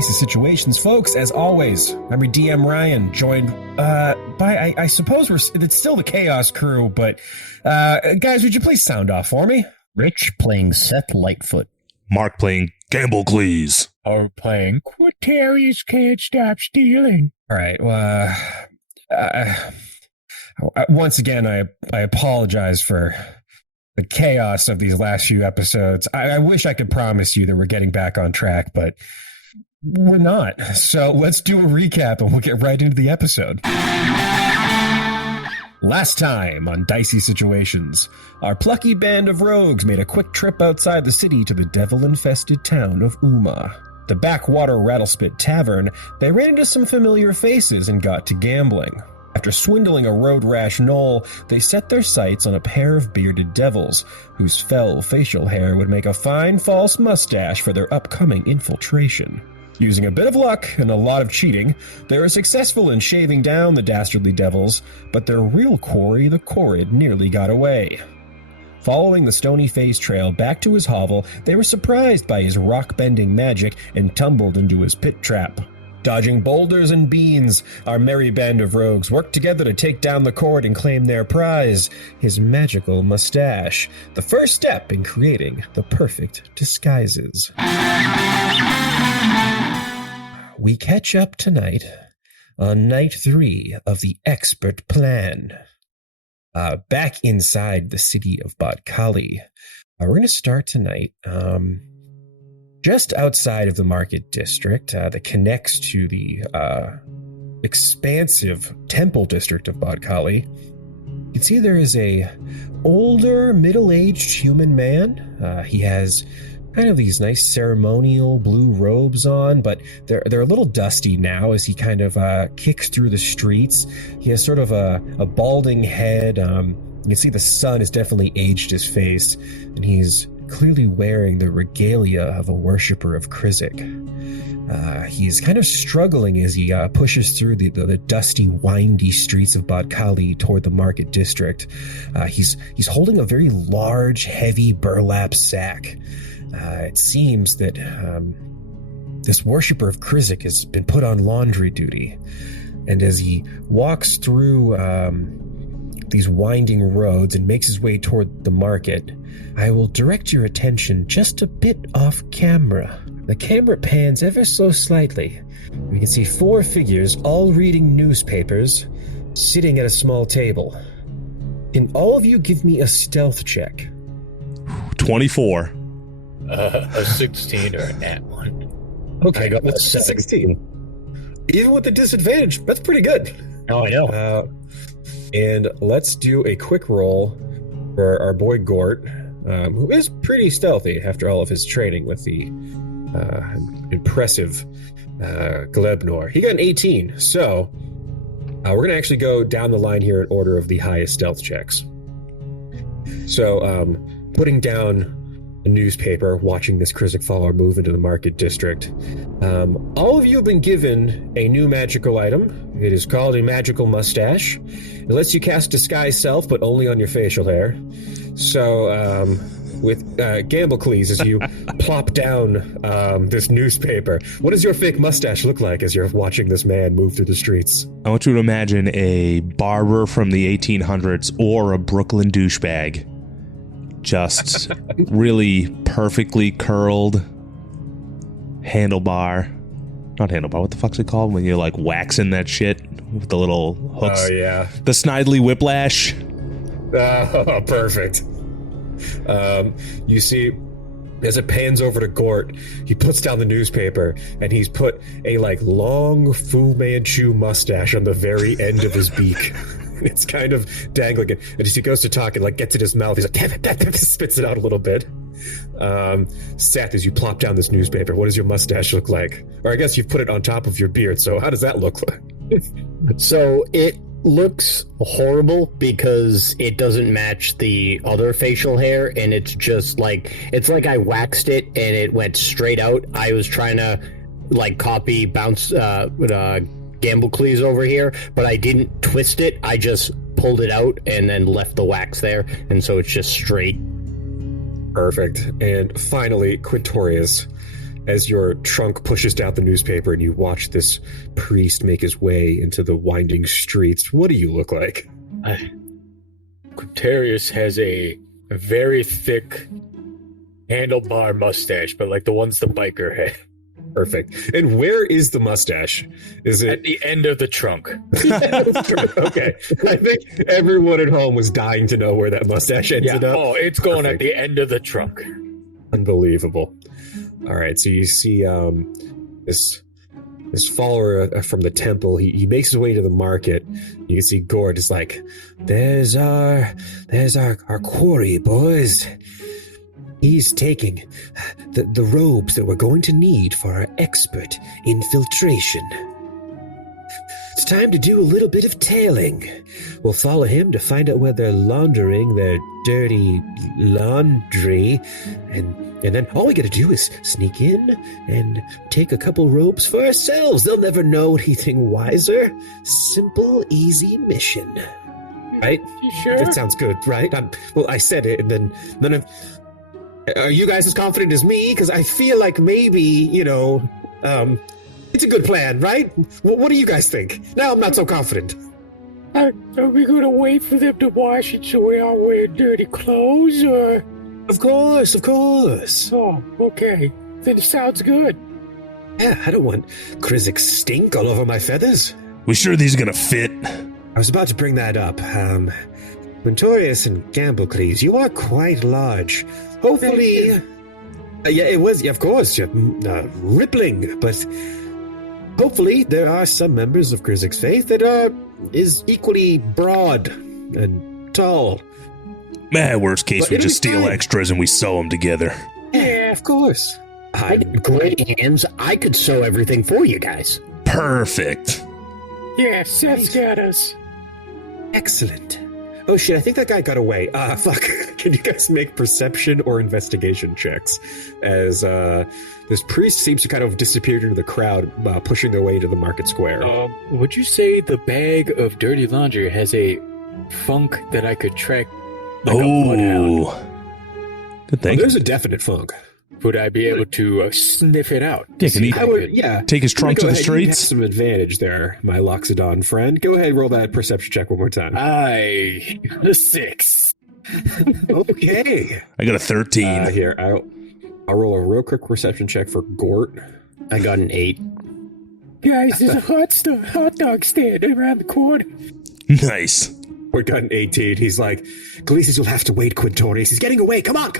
Dicey Situations, folks. As always, I'm your DM Ryan, joined by, I suppose it's still the Chaos crew, but guys, would you please sound off for me? Rich playing Seth Lightfoot. Mark playing Gamblecles. Or playing Quintorius Can't Stop Stealing. All right, once again, I apologize for the chaos of these last few episodes. I wish I could promise you that we're getting back on track, but we're not. So let's do a recap and we'll get right into the episode. Last time on Dicey Situations, our plucky band of rogues made a quick trip outside the city to the devil-infested town of Uma. The Backwater Rattlespit Tavern, they ran into some familiar faces and got to gambling. After swindling a road rash knoll, they set their sights on a pair of bearded devils, whose fell facial hair would make a fine false mustache for their upcoming infiltration. Using a bit of luck and a lot of cheating, they were successful in shaving down the dastardly devils, but their real quarry, the Chorid, nearly got away. Following the stony face trail back to his hovel, they were surprised by his rock-bending magic and tumbled into his pit trap. Dodging boulders and beans, our merry band of rogues worked together to take down the Chorid and claim their prize, his magical mustache, the first step in creating the perfect disguises. We catch up tonight on night 3 of the expert plan. Back inside the city of Bodkali. We're going to start tonight just outside of the market district that connects to the expansive temple district of Bodkali. You can see there is a older, middle-aged human man. He has kind of these nice ceremonial blue robes on, but they're a little dusty now as he kind of kicks through the streets. He has sort of a balding head. You can see the sun has definitely aged his face, and he's clearly wearing the regalia of a worshiper of Krizik. He's kind of struggling as he pushes through the dusty, windy streets of Bodkali toward the market district. He's holding a very large, heavy burlap sack. It seems that this worshiper of Krizik has been put on laundry duty. And as he walks through these winding roads and makes his way toward the market, I will direct your attention just a bit off camera. The camera pans ever so slightly. We can see 4 figures all reading newspapers, sitting at a small table. Can all of you give me a stealth check? 24. A 16 or a nat 1. Okay, I got a 16. Even with the disadvantage, that's pretty good. Oh, I know. And let's do a quick roll for our boy Gort, who is pretty stealthy after all of his training with the impressive Glebnor. He got an 18, so we're going to actually go down the line here in order of the highest stealth checks. So, putting down a newspaper, watching this Krizik follower move into the market district. All of you have been given a new magical item. It is called a magical mustache. It lets you cast disguise self, but only on your facial hair. So, with Gamblecles, as you plop down this newspaper, what does your fake mustache look like as you're watching this man move through the streets? I want you to imagine a barber from the 1800s or a Brooklyn douchebag. Just really perfectly curled handlebar. Not handlebar, what the fuck's it called when you're like waxing that shit with the little hooks? Oh, yeah. The Snidely Whiplash. Oh, perfect. You see, as it pans over to Gort, he puts down the newspaper and he's put a long Fu Manchu mustache on the very end of his beak. It's kind of dangling, and as he goes to talk and gets in his mouth, he's like, damn it, spits it out a little bit. Seth, as you plop down this newspaper, what does your mustache look like? Or I guess you've put it on top of your beard, so how does that look like? So it looks horrible because it doesn't match the other facial hair, and it's just it's like I waxed it and it went straight out. I was trying to copy Gamblecles over here, but I didn't twist it. I just pulled it out and then left the wax there, and so it's just straight. Perfect. And finally, Quintorius, as your trunk pushes down the newspaper and you watch this priest make his way into the winding streets, what do you look like? Quintorius has a very thick handlebar mustache, but like the ones the biker had. Perfect. And where is the mustache? Is it At the end of the trunk? Okay. I think everyone at home was dying to know where that mustache ended up. Oh, it's going at the end of the trunk. Unbelievable. All right, so you see this follower from the temple. He makes his way to the market. You can see Gort is like, "There's our quarry, boys. He's taking the robes that we're going to need for our expert infiltration. It's time to do a little bit of tailing. We'll follow him to find out where they're laundering their dirty laundry, and then all we gotta do is sneak in and take a couple robes for ourselves. They'll never know anything wiser. Simple, easy mission." Right? You sure? That sounds good, right? Well, I said it, and then none of... Are you guys as confident as me? Because I feel like maybe, it's a good plan, right? What do you guys think? Now I'm not so confident. Are we going to wait for them to wash it so we aren't wearing dirty clothes, or...? Of course. Oh, okay. Then it sounds good. Yeah, I don't want Krizik stink all over my feathers. We sure these are gonna fit? I was about to bring that up. Quintorius and Gamblecles, you are quite large. Hopefully... yeah, it was, of course, rippling, but hopefully there are some members of Krizik's faith that is equally broad and tall. Worst case, we just steal extras and we sew them together. Yeah, of course. I got great hands. I could sew everything for you guys. Perfect. Yeah, Seth's got us. Excellent. Oh shit, I think that guy got away. Fuck. Can you guys make perception or investigation checks? As this priest seems to kind of disappear into the crowd, pushing their way to the market square. Would you say the bag of dirty laundry has a funk that I could track? Like good thing. There's a definite funk. Would I be able to sniff it out? Yeah, can he take his trunk to the You have streets? some advantage there, my Loxodon friend. Go ahead and roll that perception check one more time. A 6. Okay. I got a 13. Here, I'll roll a real quick perception check for Gort. I got an 8. Guys, there's a hot dog stand around the corner. Nice. Gort got an 18. He's like, Galeses will have to wait, Quintorius. He's getting away. Come on.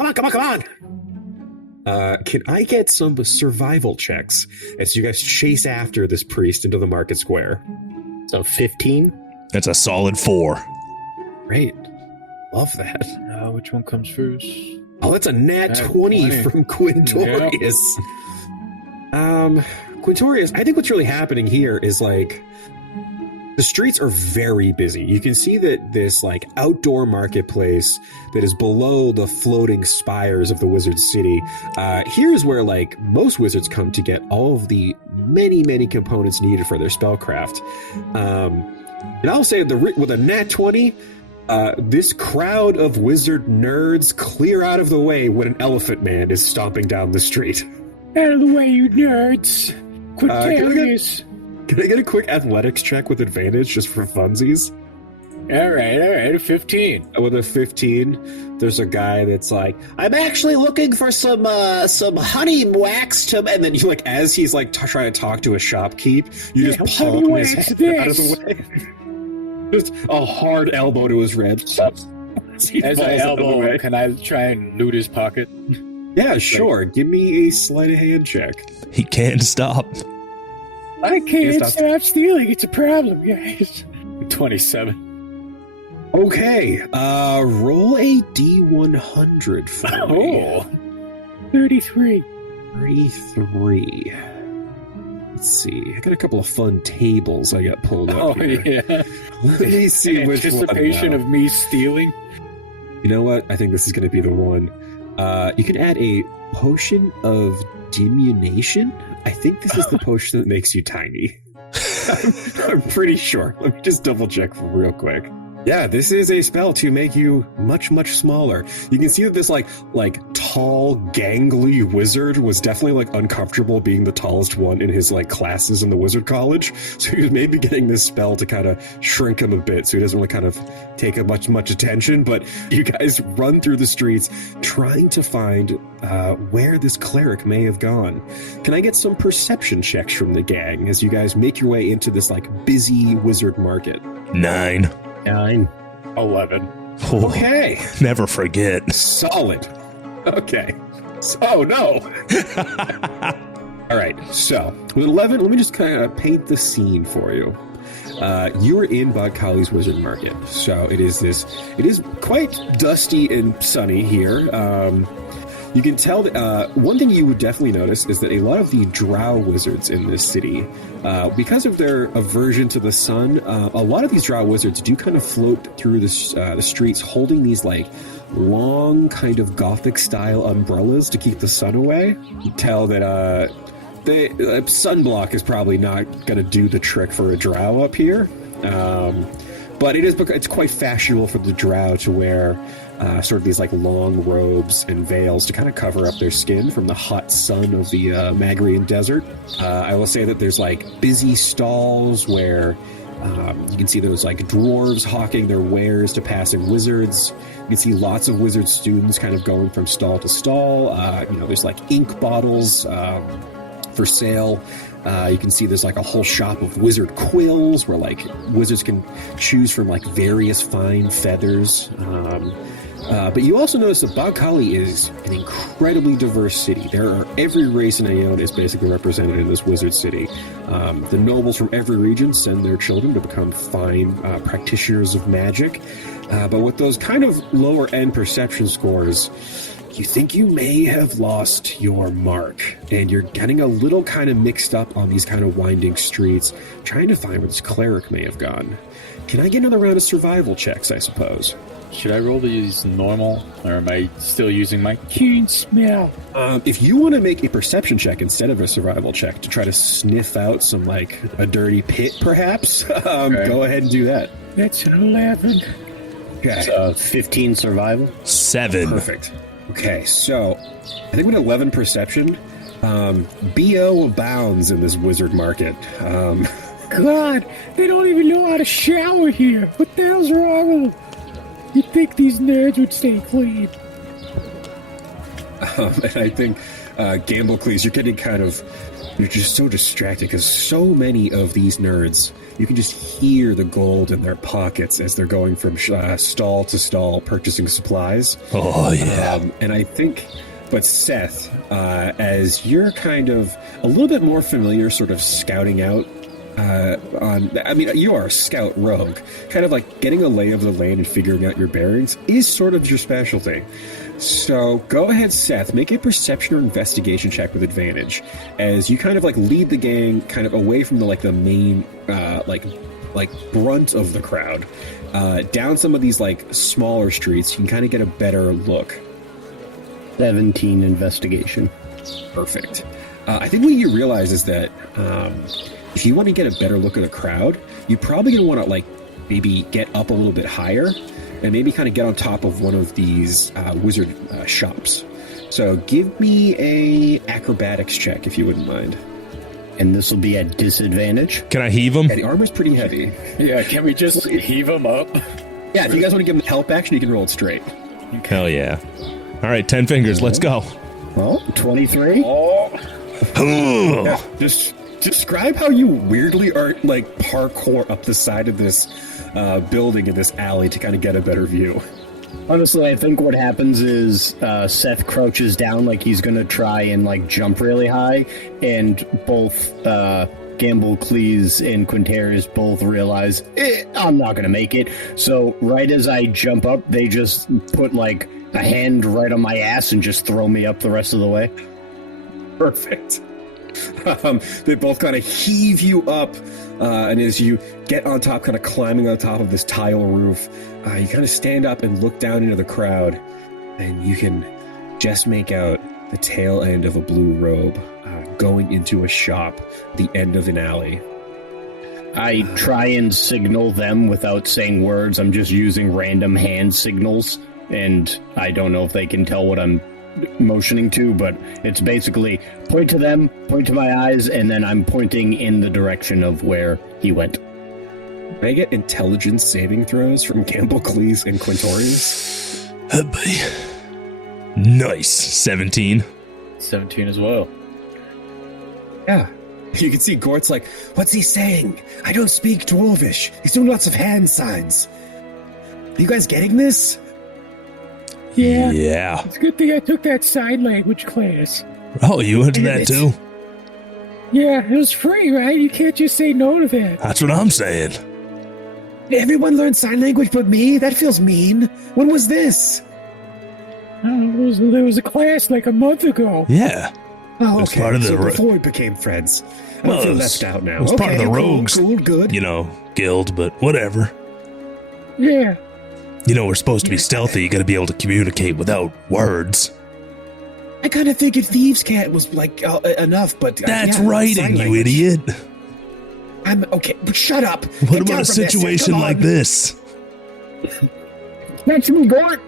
Can I get some survival checks as you guys chase after this priest into the market square? So 15? That's a solid 4. Great. Love that. Which one comes first? Oh, that's a nat 20 from Quintorius. Yep. Quintorius, I think what's really happening here is like the streets are very busy. You can see that this like outdoor marketplace that is below the floating spires of the wizard city. Here's where like most wizards come to get all of the many components needed for their spellcraft. And I'll say with a nat 20, this crowd of wizard nerds clear out of the way when an elephant man is stomping down the street. Out of the way, you nerds. Quintorius. Can I get a quick athletics check with advantage just for funsies? All right, 15. With a 15, there's a guy that's like, I'm actually looking for some honey wax to, and then you like as he's like trying to talk to a shopkeep, you just palm his head out of the way. Just a hard elbow to his ribs. As I elbow, can I try and loot his pocket? Yeah, sure. Give me a sleight of hand check. He can't stop. I can't stop stealing. It's a problem, guys. 27. Okay. Roll a D100 for me. 33. 33. Let's see. I got a couple of fun tables I got pulled up here. Yeah. Let me see which one. Anticipation of me stealing. You know what? I think this is going to be the one. You can add a potion of diminution. I think this is the potion that makes you tiny. I'm pretty sure. Let me just double check real quick. Yeah, this is a spell to make you much, much smaller. You can see that this like tall, gangly wizard was definitely like uncomfortable being the tallest one in his like classes in the wizard college. So he was maybe getting this spell to kind of shrink him a bit so he doesn't really kind of take up much attention. But you guys run through the streets trying to find where this cleric may have gone. Can I get some perception checks from the gang as you guys make your way into this like busy wizard market? 9. 9. 11. Oh, Okay. never forget. Solid. Okay. Oh, no. All right. So, with 11, let me just kind of paint the scene for you. You are in Bodkali's Wizard Market. So, it is quite dusty and sunny here. You can tell that one thing you would definitely notice is that a lot of the drow wizards in this city, because of their aversion to the sun, a lot of these drow wizards do kind of float through the streets holding these like long kind of gothic style umbrellas to keep the sun away. You tell that the sunblock is probably not going to do the trick for a drow up here. But it's quite fashionable for the drow to wear sort of these like long robes and veils to kind of cover up their skin from the hot sun of the Magrian desert. I will say that there's like busy stalls where you can see those like dwarves hawking their wares to passing wizards. You can see lots of wizard students kind of going from stall to stall. There's like ink bottles for sale. You can see there's like a whole shop of wizard quills where like wizards can choose from like various fine feathers. But you also notice that Bodkali is an incredibly diverse city. There are every race in Aeon is basically represented in this wizard city. The nobles from every region send their children to become fine practitioners of magic. But with those kind of lower end perception scores, you think you may have lost your mark, and you're getting a little kind of mixed up on these kind of winding streets, trying to find where this cleric may have gone. Can I get another round of survival checks, I suppose? Should I roll to use normal, or am I still using my keen smell? If you want to make a perception check instead of a survival check to try to sniff out some, like, a dirty pit, perhaps, go ahead and do that. That's an 11. Okay. It's 15 survival. 7. Perfect. Okay, so I think with 11 perception, BO abounds in this wizard market. God, they don't even know how to shower here. What the hell's wrong with them? You'd think these nerds would stay clean. And I think, Gamblecles, you're just so distracted because so many of these nerds, you can just hear the gold in their pockets as they're going from stall to stall purchasing supplies. Oh, yeah. And I think, but Seth, as you're kind of a little bit more familiar sort of scouting out you are a scout rogue. Kind of like getting a lay of the land and figuring out your bearings is sort of your specialty. So go ahead, Seth, make a perception or investigation check with advantage as you kind of like lead the gang kind of away from the main brunt of the crowd, down some of these like smaller streets. You can kind of get a better look. 17 investigation. Perfect. I think what you realize is that if you want to get a better look at the crowd, you're probably going to want to like maybe get up a little bit higher and maybe kind of get on top of one of these wizard shops. So give me a acrobatics check if you wouldn't mind. And this will be at disadvantage. Can I heave him? Yeah, the armor's pretty heavy. Yeah, can we just heave him up? Yeah, if you guys want to give him the help action, you can roll it straight. Hell yeah. All right, 10 fingers. Let's go. Oh, 23. Yeah, just describe how you weirdly are like parkour up the side of this building in this alley to kind of get a better view. Honestly, I think what happens is Seth crouches down like he's going to try and like jump really high, and both Gamblecles and Quintorius both realize, I'm not going to make it. So right as I jump up, they just put like a hand right on my ass and just throw me up the rest of the way. Perfect. They both kind of heave you up, and as you get on top, kind of climbing on top of this tile roof, you kind of stand up and look down into the crowd, and you can just make out the tail end of a blue robe going into a shop, the end of an alley. I try and signal them without saying words. I'm just using random hand signals, and I don't know if they can tell what I'm motioning to, but it's basically point to them, point to my eyes, and then I'm pointing in the direction of where he went. Can I get intelligence saving throws from Gamblecles and Quintorius? Nice. 17. 17 as well. Yeah. You can see Gort's like, what's he saying? I don't speak Dwarvish. He's doing lots of hand signs. Are you guys getting this? Yeah. Yeah. It's a good thing I took that sign language class. Oh, you into that too? Yeah, it was free, right? You can't just say no to that. That's what I'm saying. Everyone learned sign language but me? That feels mean. When was this? There was a class like a month ago. Yeah. Oh, It was okay. part of the So ro- before we became friends. I Well, don't feel it was- left out now. it was part of the cool, rogues. Cool, good. You know, guild, but whatever. Yeah. You know, we're supposed to be stealthy. You gotta be able to communicate without words. I kind of figured Thieves' Cat was like enough, but That's yeah, writing, sign you language. idiot. I'm okay, but shut up. What Get about down a from this. situation Come like on. this? Catch me, Gort.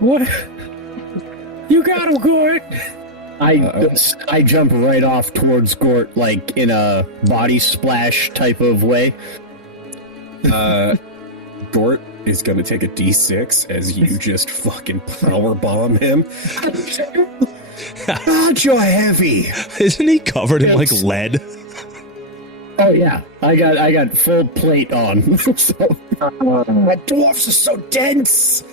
What? You got him, Gort. I jump right off towards Gort, like in a body splash type of way. Gort is going to take a D6 as you just fucking powerbomb him. God, you're heavy. Isn't he covered in like lead? Oh yeah, I got full plate on. So, Dwarfs are so dense.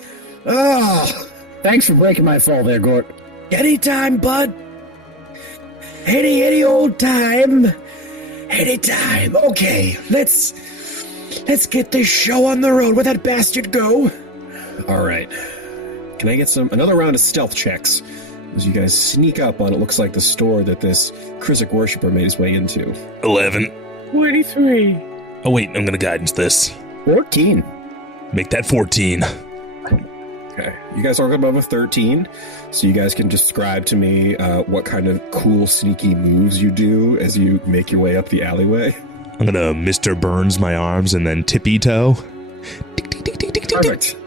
Ah, thanks for breaking my fall there, Gort. anytime, bud. Any old time. Anytime. Okay, let's get this show on the road. Where'd that bastard go? All right. Can I get another round of stealth checks? As you guys sneak up on it looks like the store that this Krizik worshipper made his way into. 11. 23. Oh wait, I'm gonna guidance this. 14. Make that 14. Okay. You guys are above a 13, so you guys can describe to me what kind of cool, sneaky moves you do as you make your way up the alleyway. I'm gonna Mr. Burns my arms and then tippy toe. Perfect.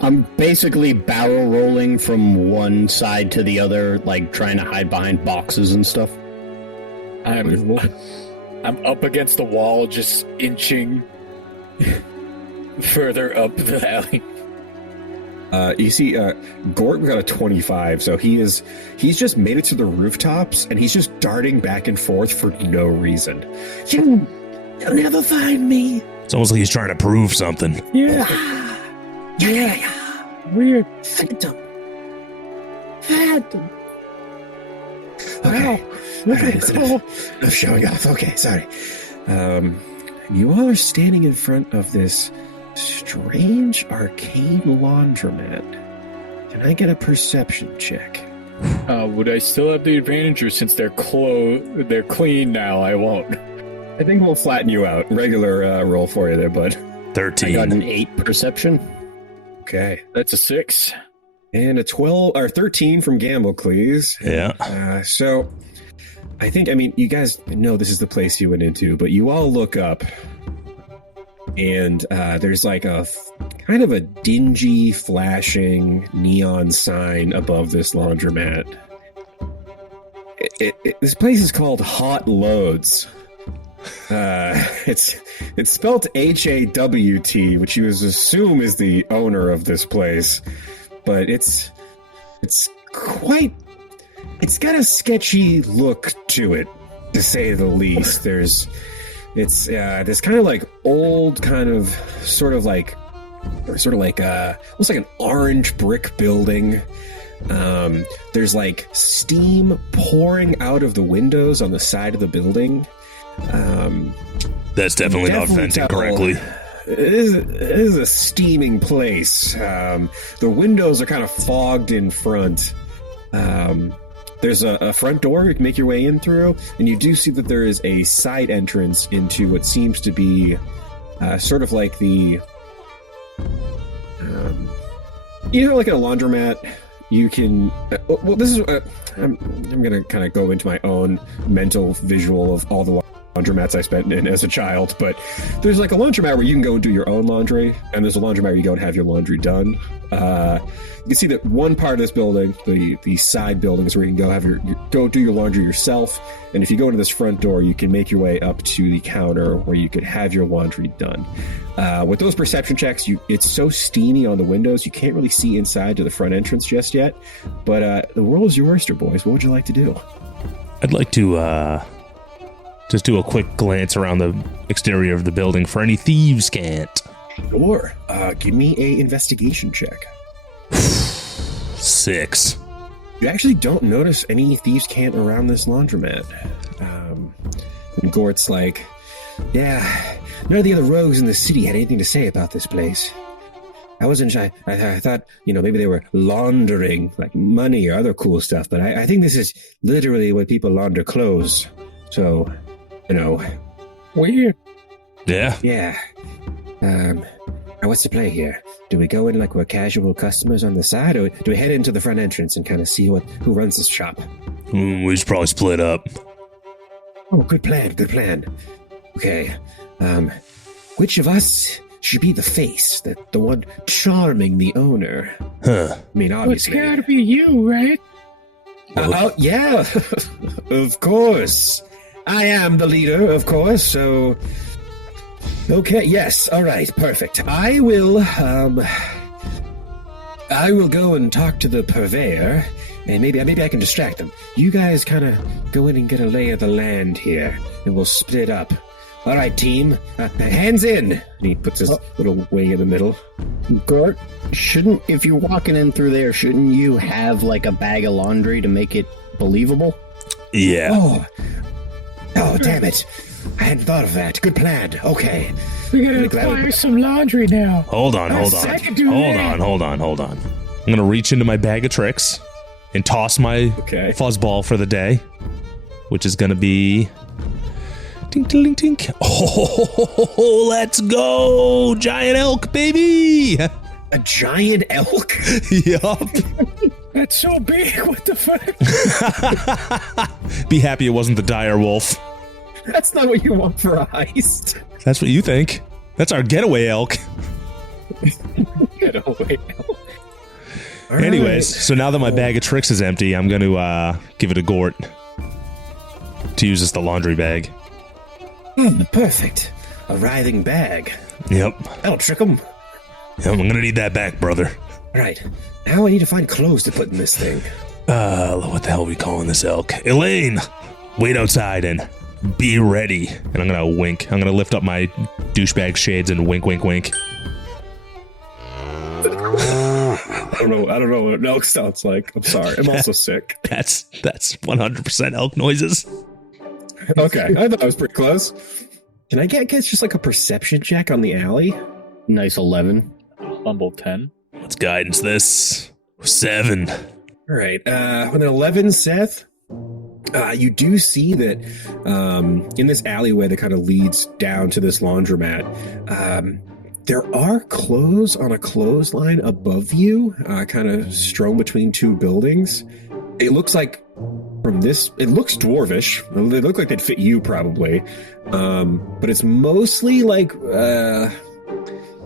I'm basically barrel rolling from one side to the other, like trying to hide behind boxes and stuff. I'm up against the wall, just inching further up the alley. You see, Gort got a 25, so he's just made it to the rooftops, and he's just darting back and forth for no reason. You'll never find me. It's almost like he's trying to prove something. Yeah. Weird. Phantom. Wow. Look at the call. I'm showing off. Okay, sorry. You all are standing in front of this strange arcane laundromat. Can I get a perception check? Would I still have the advantage, or since they're clean now, I won't? I think we'll flatten you out. Regular roll for you there, bud. 13. I got an 8 perception. Okay. That's a 6. And a 12 or 13 from Gamblecles. Yeah. So I mean, you guys know this is the place you went into, but you all look up and there's like a kind of a dingy, flashing neon sign above this laundromat. This place is called Hawt Loads. It's spelled Hawt, which you assume is the owner of this place, but it's got a sketchy look to it, to say the least. There's this kind of like old, kind of sort of like looks like an orange brick building. There's like steam pouring out of the windows on the side of the building. That's definitely not vented correctly. It is a steaming place. The windows are kind of fogged in front. There's a front door you can make your way in through, and you do see that there is a side entrance into what seems to be sort of like the... like a laundromat, you can... well, this is... I'm going to kind of go into my own mental visual of all the laundromats I spent in as a child, but there's like a laundromat where you can go and do your own laundry, and there's a laundromat where you go and have your laundry done. You can see that one part of this building, the side buildings, where you can go have go do your laundry yourself, and if you go into this front door, you can make your way up to the counter where you could have your laundry done. With those perception checks, it's so steamy on the windows, you can't really see inside to the front entrance just yet, but the world is your oyster, boys. What would you like to do? I'd like to just do a quick glance around the exterior of the building for any thieves' cant. Sure. Give me a investigation check. 6. You actually don't notice any thieves' cant around this laundromat. And Gort's like, yeah, none of the other rogues in the city had anything to say about this place. I wasn't shy. I thought, maybe they were laundering like money or other cool stuff, but I think this is literally where people launder clothes. So, Weird. Yeah. Yeah. What's the play here? Do we go in like we're casual customers on the side, or do we head into the front entrance and kind of see who runs this shop? We should probably split up. Oh, good plan. Okay. Which of us should be the face, the one charming the owner? Huh. I mean, obviously. Well, it's gotta be you, right? Yeah. Of course. I am the leader, of course, so... Okay, yes, all right, perfect. I will go and talk to the purveyor, and maybe I can distract them. You guys kind of go in and get a lay of the land here, and we'll split up. All right, team, hands in. And he puts his little wing in the middle. Gort, if you're walking in through there, shouldn't you have like a bag of laundry to make it believable? Yeah. Oh, damn it. I hadn't thought of that. Good plan. Okay. We gotta acquire some laundry now. Hold on. I can do that. Hold on. I'm gonna reach into my bag of tricks and toss my fuzzball for the day, which is gonna be... Tink, tink, tink. Oh, let's go! Giant elk, baby! A giant elk? Yup. That's so big. What the fuck? Be happy it wasn't the dire wolf. That's not what you want for a heist. That's what you think. That's our getaway elk. Getaway elk. Anyways, so now that my bag of tricks is empty, I'm going to give it to Gort to use as the laundry bag. Perfect. A writhing bag. Yep. That'll trick him. Yep, I'm going to need that back, brother. All right. Now I need to find clothes to put in this thing. What the hell are we calling this elk? Elaine, wait outside and be ready. And I'm going to wink. I'm going to lift up my douchebag shades and wink, wink, wink. I don't know what an elk sounds like. I'm sorry. I'm also sick. That's 100% elk noises. Okay. I thought I was pretty close. Can I get just like a perception check on the alley? Nice 11. Humble 10. Let's guidance this. 7. All right. With an 11, Seth, you do see that in this alleyway that kind of leads down to this laundromat, there are clothes on a clothesline above you, kind of strewn between two buildings. It looks like it looks dwarvish. They look like they'd fit you probably, but it's mostly like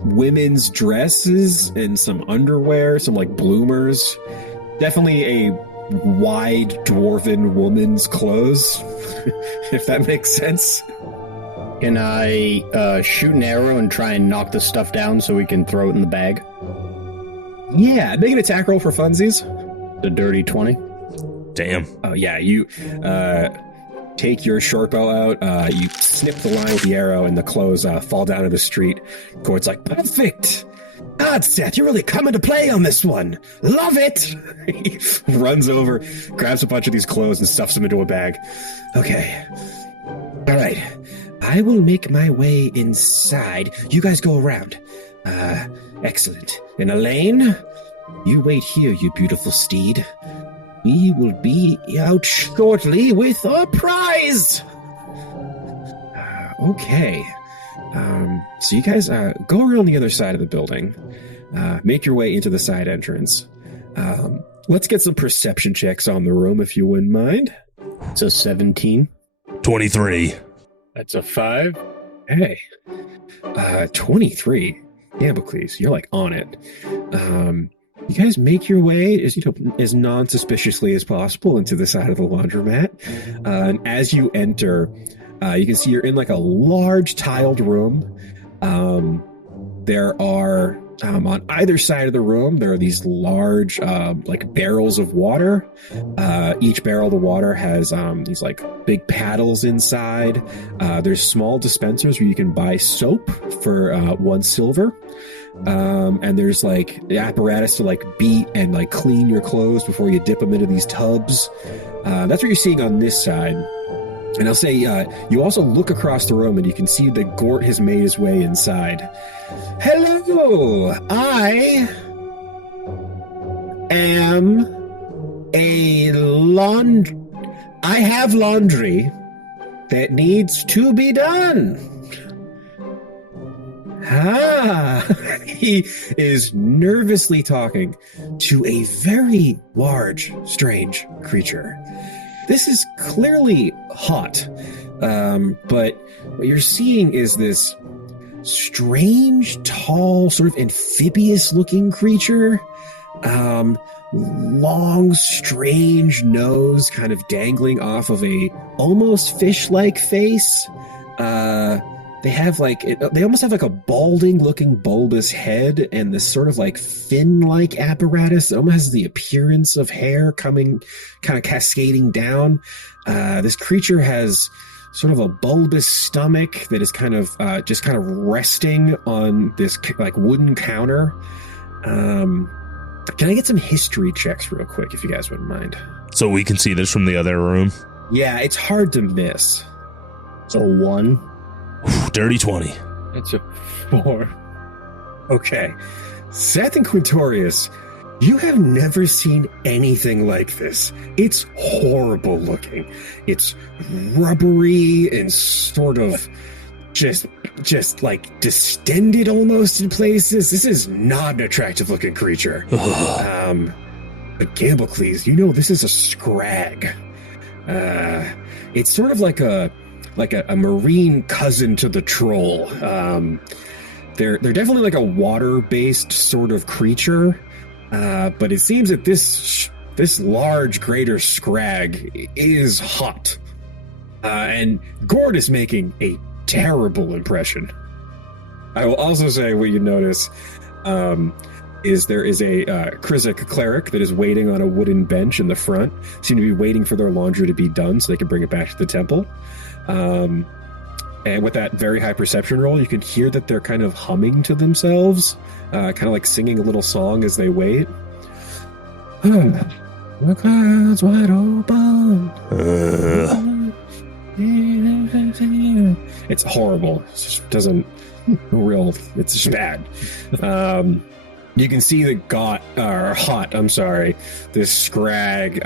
women's dresses and some underwear, some like bloomers. Definitely a wide dwarven woman's clothes, if that makes sense. Can I shoot an arrow and try and knock the stuff down so we can throw it in the bag? Yeah, make an attack roll for funsies. The dirty 20. Damn. Oh, yeah, you take your short bow out, you snip the line with the arrow, and the clothes fall down to the street. Gort's like, perfect! God, Seth, you're really coming to play on this one. Love it! He runs over, grabs a bunch of these clothes, and stuffs them into a bag. Okay. All right. I will make my way inside. You guys go around. Excellent. And Elaine, you wait here, you beautiful steed. We will be out shortly with a prize! Okay. So you guys go around the other side of the building. Make your way into the side entrance. Let's get some perception checks on the room, if you wouldn't mind. It's a 17. 23. That's a 5. Hey, 23. Gamblecles, you're like on it. You guys make your way as non-suspiciously as possible into the side of the laundromat. And as you enter, you can see you're in like a large tiled room. There are on either side of the room, there are these large like barrels of water. Each barrel of the water has these like big paddles inside. There's small dispensers where you can buy soap for 1 silver. And there's like the apparatus to like beat and like clean your clothes before you dip them into these tubs. That's what you're seeing on this side. And I'll say, you also look across the room and you can see that Gort has made his way inside. Hello, I am I have laundry that needs to be done. He is nervously talking to a very large, strange creature. This is clearly Hawt, but what you're seeing is this strange, tall, sort of amphibious-looking creature. Long, strange nose kind of dangling off of a almost fish-like face. They have they almost have like a balding-looking bulbous head and this sort of like fin-like apparatus that almost has the appearance of hair coming, kind of cascading down. This creature has sort of a bulbous stomach that is kind of just kind of resting on this like wooden counter. Can I get some history checks real quick, if you guys wouldn't mind? So we can see this from the other room? Yeah, it's hard to miss. So 1. Dirty 20. That's a 4. Okay. Seth and Quintorius, you have never seen anything like this. It's horrible looking. It's rubbery and sort of just like distended almost in places. This is not an attractive looking creature. But Gamblecles, you know this is a scrag. It's sort of like a marine cousin to the troll. They're definitely like a water-based sort of creature, but it seems that this large greater scrag is Hawt. And Gort is making a terrible impression. I will also say what you notice is there is a Krizik cleric that is waiting on a wooden bench in the front, seem to be waiting for their laundry to be done so they can bring it back to the temple. And with that very high perception roll, you can hear that they're kind of humming to themselves, kind of like singing a little song as they wait. The clouds wide open. It's horrible. It just doesn't real. It's just bad. You can see that Hawt, this scrag,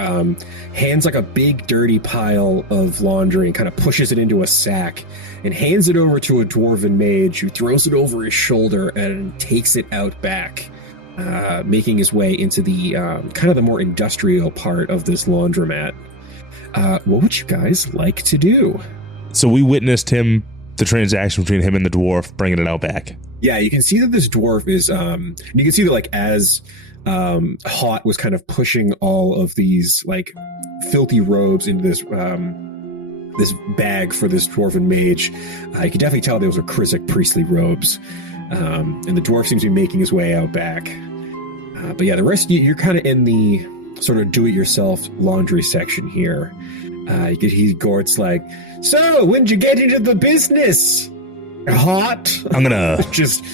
hands like a big dirty pile of laundry and kind of pushes it into a sack and hands it over to a dwarven mage who throws it over his shoulder and takes it out back, making his way into the kind of the more industrial part of this laundromat. What would you guys like to do? So we witnessed the transaction between him and the dwarf, bringing it out back. Yeah, you can see that this dwarf is, you can see that like as Hawt was kind of pushing all of these like filthy robes into this this bag for this dwarven mage, you can definitely tell those are Krizik priestly robes, and the dwarf seems to be making his way out back. But yeah, the rest of you're kind of in the sort of do-it-yourself laundry section here. You could hear Gort's like, "So, when'd you get into the business, Hawt?" I'm gonna just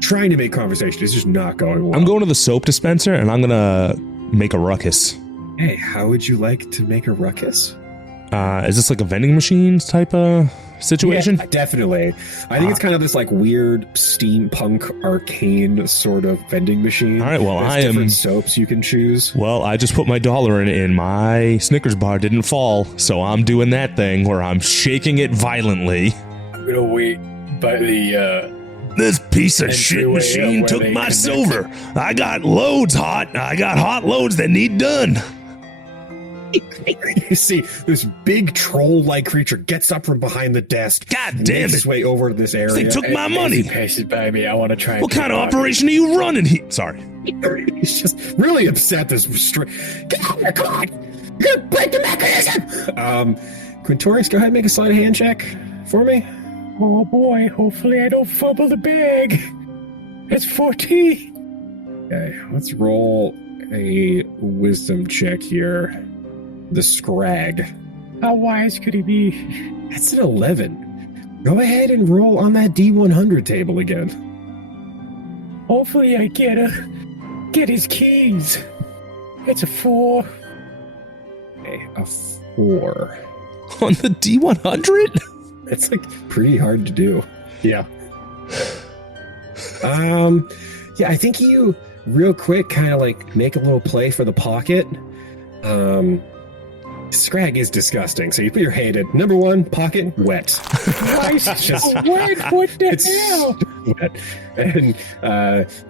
trying to make conversation. It's just not going well. I'm going to the soap dispenser and I'm gonna make a ruckus. Hey, how would you like to make a ruckus? Is this like a vending machines type of situation? Yeah, definitely. I think it's kind of this like weird steampunk arcane sort of vending machine. All right, well, There's different soaps you can choose. Well, I just put my dollar in it and my Snickers bar didn't fall, so I'm doing that thing where I'm shaking it violently. I'm gonna wait by the This piece of shit machine took my silver. I got loads, Hawt. I got hot loads that need done. You see this big troll-like creature gets up from behind the desk. God damn makes it. his way over to this area. They took my money. As he passes by me, I want to try. What kind of operation are you running here? Sorry. He's just really upset. Get out here, come on! You're gonna break the mechanism! Quintorius, go ahead and make a sleight of hand check for me. Oh boy, hopefully I don't fumble the bag. It's 14. Okay, let's roll a wisdom check here. The scrag. How wise could he be? That's an 11. Go ahead and roll on that D100 table again. Hopefully I get his keys. It's a 4. Okay, a 4. On the D100? It's like pretty hard to do. Yeah. Yeah, I think you real quick kind of like make a little play for the pocket. Scrag is disgusting. So you put your hand in. Number 1, pocket wet. Nice. Wet. What the hell? Wet. And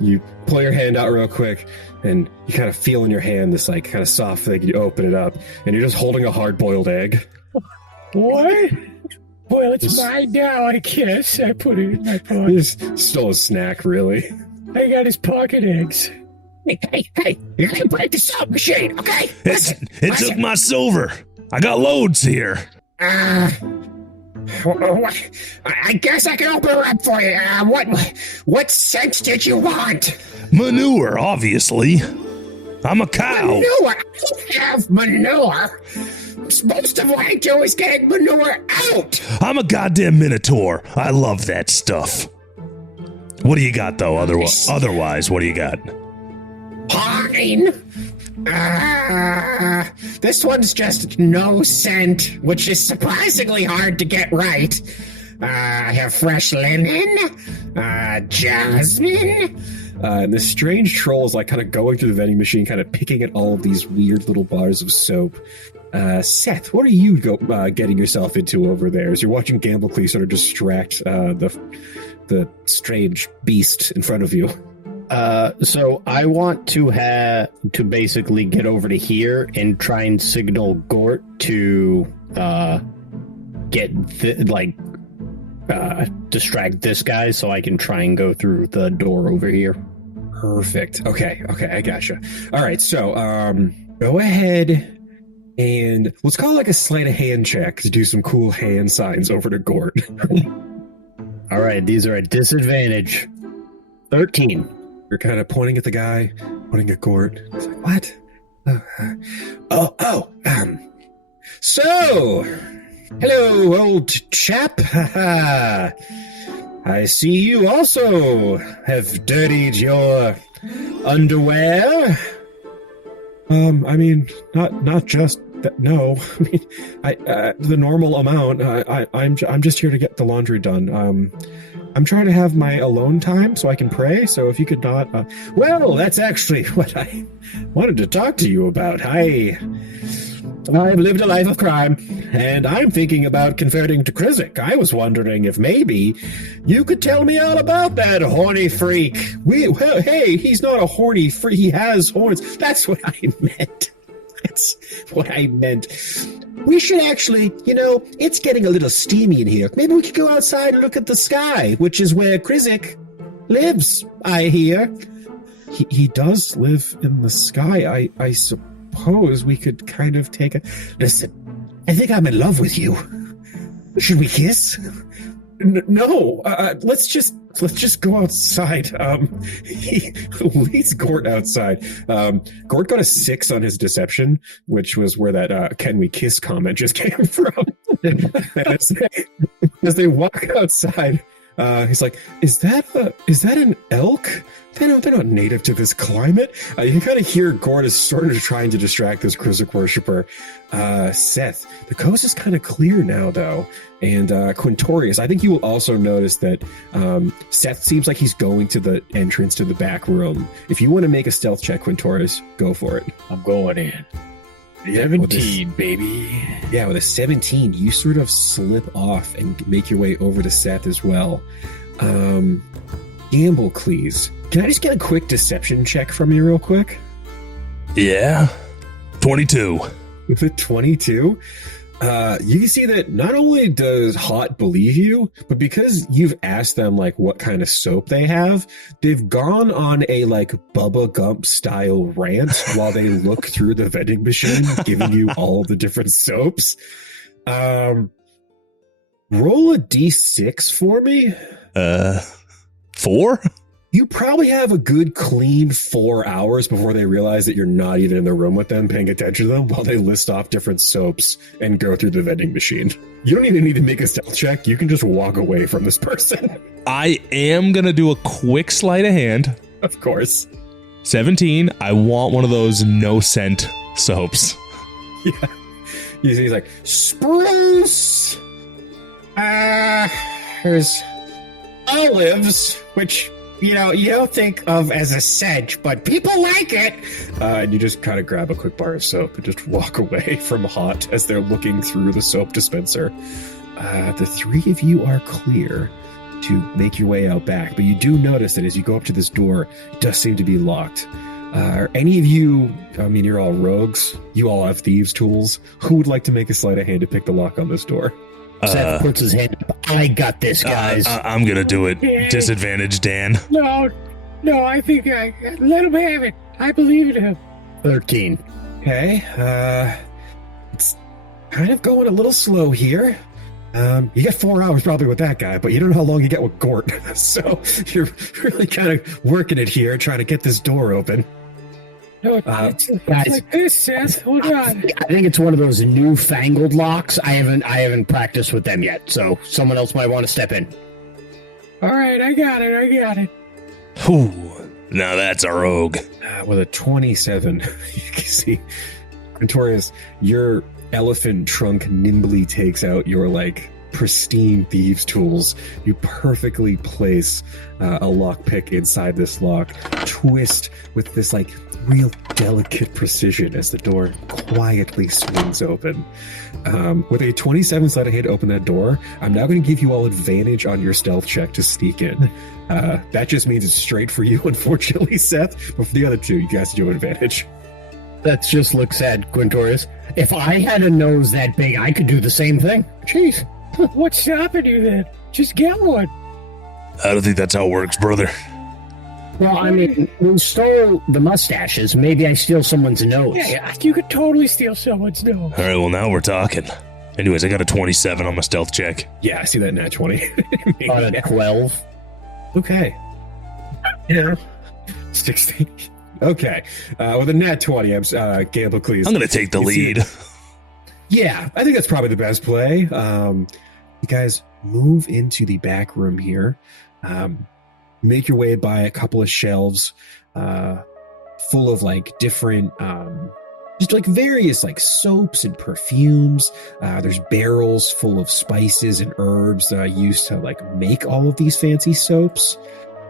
you pull your hand out real quick, and you kind of feel in your hand this like kind of soft thing. You open it up, and you're just holding a hard-boiled egg. What? Well, it's mine now, I guess. I put it in my pocket. It's still a snack, really. I got his pocket eggs. Hey, you're gonna break the soap machine, okay? It took my silver. I got loads here. I guess I can open it up for you. What scent did you want? Manure, obviously. I'm a cow. Manure? I don't have manure. Most of what I do is getting manure out. I'm a goddamn minotaur. I love that stuff. What do you got, though, otherwise? What do you got? Fine. This one's just no scent, which is surprisingly hard to get right. I have fresh linen, jasmine. And this strange troll is like kind of going through the vending machine, kind of picking at all of these weird little bars of soap. Seth, what are you getting yourself into over there as you're watching Gamblecles sort of distract the strange beast in front of you? So I want to basically get over to here and try and signal Gort to distract this guy so I can try and go through the door over here. Perfect. Okay, I gotcha. All right, so go ahead and let's call it like a sleight of hand check to do some cool hand signs over to Gort. All right, these are at disadvantage. 13. You're kind of pointing at the guy, pointing at Gort. He's like, what? So, hello, old chap. I see you also have dirtied your underwear. I mean, not just that. No, I mean, the normal amount. I'm just here to get the laundry done. I'm trying to have my alone time so I can pray. So if you could not, well, that's actually what I wanted to talk to you about. I've lived a life of crime, and I'm thinking about converting to Krizik. I was wondering if maybe you could tell me all about that horny freak. Well, hey, he's not a horny freak. He has horns. That's what I meant. That's what I meant. We should actually, it's getting a little steamy in here. Maybe we could go outside and look at the sky, which is where Krizik lives, I hear. He does live in the sky. I suppose we could kind of take a... Listen, I think I'm in love with you. Should we kiss? No, let's just go outside. He leads Gort outside. Gort got a 6 on his deception, which was where that "can we kiss" comment just came from. as they walk outside, he's like, "Is that an elk? They're not native to this climate." You can kind of hear Gort is sort of trying to distract this Krizik worshiper. Seth, the coast is kind of clear now, though. And Quintorius, I think you will also notice that Seth seems like he's going to the entrance to the back room. If you want to make a stealth check, Quintorius, go for it. I'm going in. 17, baby. Yeah, with a 17, you sort of slip off and make your way over to Seth as well. Gamblecles, can I just get a quick deception check from you real quick? Yeah. 22. With a 22, you can see that not only does Hawt believe you, but because you've asked them like what kind of soap they have, they've gone on a like Bubba Gump style rant while they look through the vending machine, giving you all the different soaps. Roll a d6 for me. 4? You probably have a good clean 4 hours before they realize that you're not even in the room with them paying attention to them while they list off different soaps and go through the vending machine. You don't even need to make a stealth check. You can just walk away from this person. I am going to do a quick sleight of hand. Of course. 17. I want one of those no scent soaps. Yeah. He's like, spruce. There's olives, which, you know, you don't think of as a sedge, but people like it. And you just kind of grab a quick bar of soap and just walk away from Hawt as they're looking through the soap dispenser. The three of you are clear to make your way out back, but you do notice that as you go up to this door, it does seem to be locked. Are any of you, I mean, you're all rogues, you all have thieves' tools. Who would like to make a sleight of hand to pick the lock on this door? Seth puts his hand up. I got this, guys. I'm going to do it. Disadvantage, Dan. No, I think let him have it. I believe in him. 13. Okay, it's kind of going a little slow here. You got 4 hours probably with that guy, but you don't know how long you get with Gort. So you're really kind of working it here, trying to get this door open. No, it's like this, Seth. Hold on. I think it's one of those newfangled locks. I haven't practiced with them yet, so someone else might want to step in. All right, I got it. Whew. Now that's a rogue. With a 27, you can see, Quintorius, your elephant trunk nimbly takes out your like pristine thieves' tools. You perfectly place a lockpick inside this lock, twist with this like real delicate precision as the door quietly swings open. With a 27 sleight of hand to open that door, I'm now going to give you all advantage on your stealth check to sneak in. That just means it's straight for you, unfortunately, Seth. But for the other two, you guys do have advantage. That just looks sad, Quintorius. If I had a nose that big, I could do the same thing. Jeez. What's stopping you then? Just get one. I don't think that's how it works, brother. Well, I mean, we stole the mustaches. Maybe I steal someone's nose. Yeah, you could totally steal someone's nose. All right, well, now we're talking. Anyways, I got a 27 on my stealth check. Yeah, I see that nat 20. On a 12. Okay. Yeah. 16. Okay. With a nat 20, I'm Gamblecles. I'm going to take the lead. Yeah, I think that's probably the best play. You guys move into the back room here. Make your way by a couple of shelves full of like different just like various like soaps and perfumes. There's barrels full of spices and herbs used to like make all of these fancy soaps.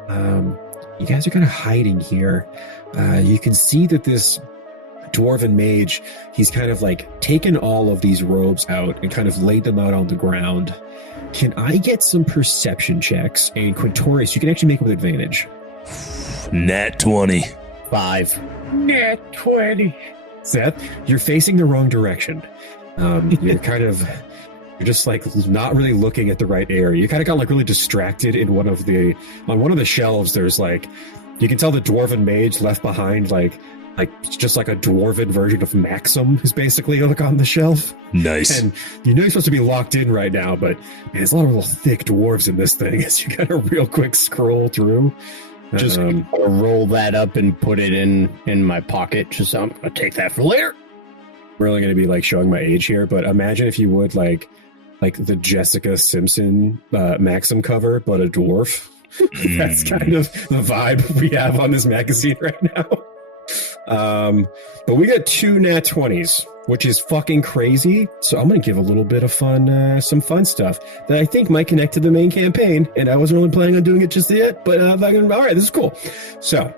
You guys are kind of hiding here. You can see that this dwarven mage, he's kind of like taken all of these robes out and kind of laid them out on the ground. Can I get some perception checks? And Quintorius, you can actually make it with advantage. Nat 20. 5. Nat 20. Seth, you're facing the wrong direction. You're just like not really looking at the right area. You kind of got like really distracted in on one of the shelves. There's like, you can tell the dwarven mage left behind like just like a dwarven version of Maxim is basically like on the shelf. Nice. And you know you're supposed to be locked in right now, but man, there's a lot of little thick dwarves in this thing as you got a real quick scroll through. Just roll that up and put it in my pocket. Just I'm gonna take that for later. I'm really gonna be like showing my age here, but imagine if you would like the Jessica Simpson Maxim cover, but a dwarf. That's kind of the vibe we have on this magazine right now. But we got 2 nat 20s, which is fucking crazy. So I'm going to give a little bit of fun, some fun stuff that I think might connect to the main campaign. And I wasn't really planning on doing it just yet, but all right, this is cool. So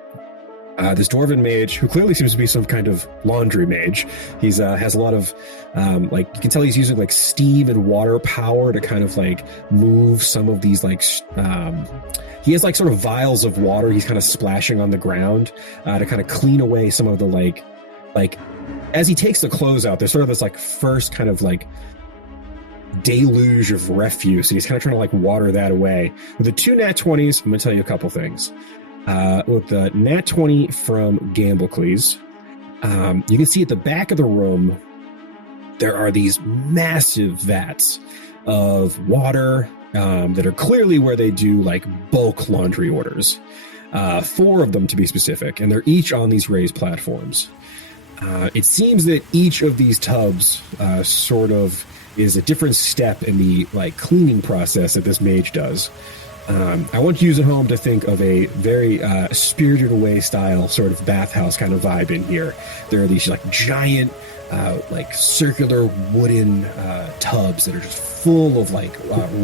this dwarven mage, who clearly seems to be some kind of laundry mage, he's has a lot of like, you can tell he's using like steam and water power to kind of like move some of these like he has like sort of vials of water he's kind of splashing on the ground to kind of clean away some of the like as he takes the clothes out, there's sort of this like first kind of like deluge of refuse, and he's kind of trying to like water that away. With the 2 nat 20s, I'm going to tell you a couple things. With the nat 20 from Gamblecles, you can see at the back of the room, there are these massive vats of water that are clearly where they do like bulk laundry orders. 4 of them to be specific, and they're each on these raised platforms. It seems that each of these tubs sort of is a different step in the like cleaning process that this mage does. I want you at home to think of a very Spirited Away style sort of bathhouse kind of vibe in here. There are these like giant like circular wooden tubs that are just full of like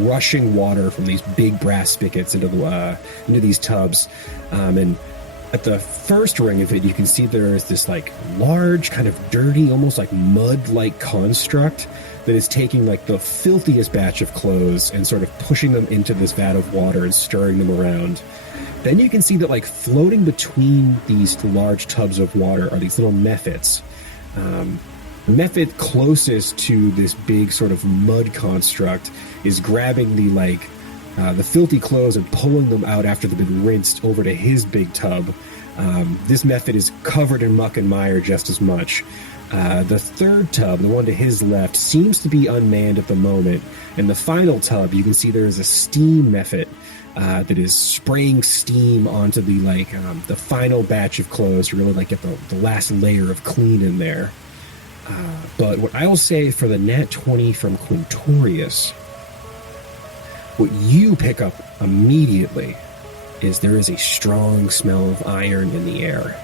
rushing water from these big brass spigots into these tubs, and at the first ring of it, you can see there is this like large kind of dirty, almost like mud-like construct that is taking like the filthiest batch of clothes and sort of pushing them into this vat of water and stirring them around. Then you can see that like floating between these large tubs of water are these little mephits. The mephit closest to this big sort of mud construct is grabbing the filthy clothes and pulling them out after they've been rinsed over to his big tub. This mephit is covered in muck and mire just as much. The third tub, the one to his left, seems to be unmanned at the moment. And the final tub, you can see there is a steam mephit that is spraying steam onto the final batch of clothes to really like get the last layer of clean in there. But what I will say for the nat 20 from Quintorius, what you pick up immediately is there is a strong smell of iron in the air.